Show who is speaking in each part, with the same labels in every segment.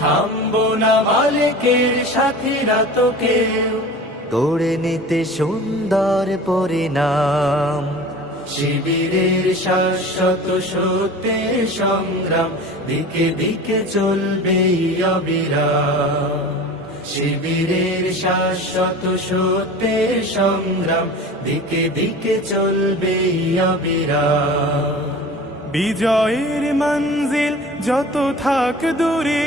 Speaker 1: থামবো না মালিকের সাথীরা তো কেউ
Speaker 2: গড়ে নিতে সুন্দর পরিণাম
Speaker 1: শিবিরের শাশ্বত সত্যের সংগ্রাম দিকে দিকে চলবে অবিরাম শিবিরের শাশ্বত সত্যের সংগ্রাম দিকে দিকে চলবে অবিরাম
Speaker 3: বিজয়ের মঞ্জিল যত থাক দূরে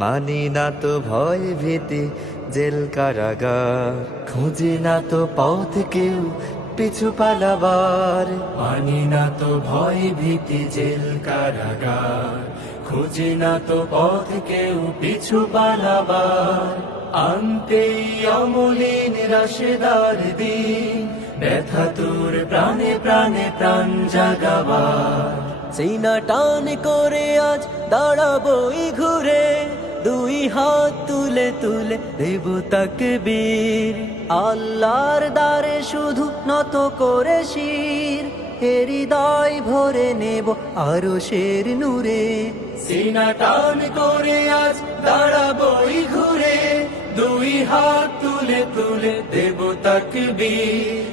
Speaker 2: মানি না তো ভয় ভীতি জেল কারাগার
Speaker 4: খুঁজি না তো পথ কেউ পিছু পালাবার
Speaker 1: মানি না তো ভয় ভীতি জেল কারাগার খুঁজি না তো পথ কেউ পিছু পালাবার আনতে অমলিন রাশেদার দিন ব্যথা তোর প্রাণে প্রাণে প্রাণ জাগাবার
Speaker 4: সেই না টান করে আজ দাঁড়াবই ঘুর হাত তুলে তুলে দেব তাকে বীর আল্লাহর দ্বারে শুধু নত করে শির হৃদয় ভরে নেব আরো শের নূরে
Speaker 1: সিনা টান করে আজ দাঁড়াবই ঘুরে দুই হাত তুলে তুলে দেব তাকবীর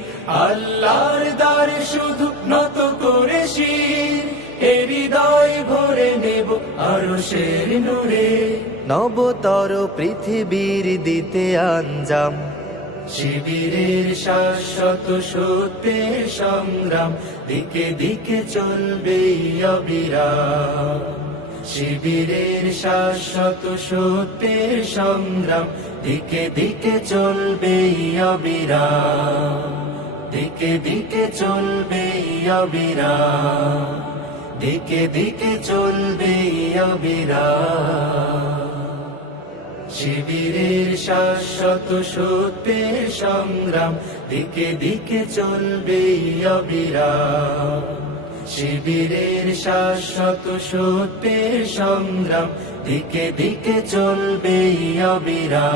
Speaker 1: আল্লাহর দ্বারে শুধু নত করে শির হৃদয় ভরে দেব আরশের নূরে
Speaker 2: নবতর পৃথিবীর দিতে আঞ্জাম
Speaker 1: শিবিরের শাশ্বত সত্যে সংগ্রাম দিকে দিকে চলবে অবিরাম শিবিরের শাশ্বত সত্যে সংগ্রাম দিকে দিকে চলবে অবিরাম দিকে দিকে চলবে অবিরাম দিকে দিকে চলবে শিবিরের শাশ্বত সত্যের সংগ্রাম দিকে দিকে চলবে অবিরা শিবিরের শাশ্বত সত্যের সংগ্রাম দিকে দিকে চলবে অবিরা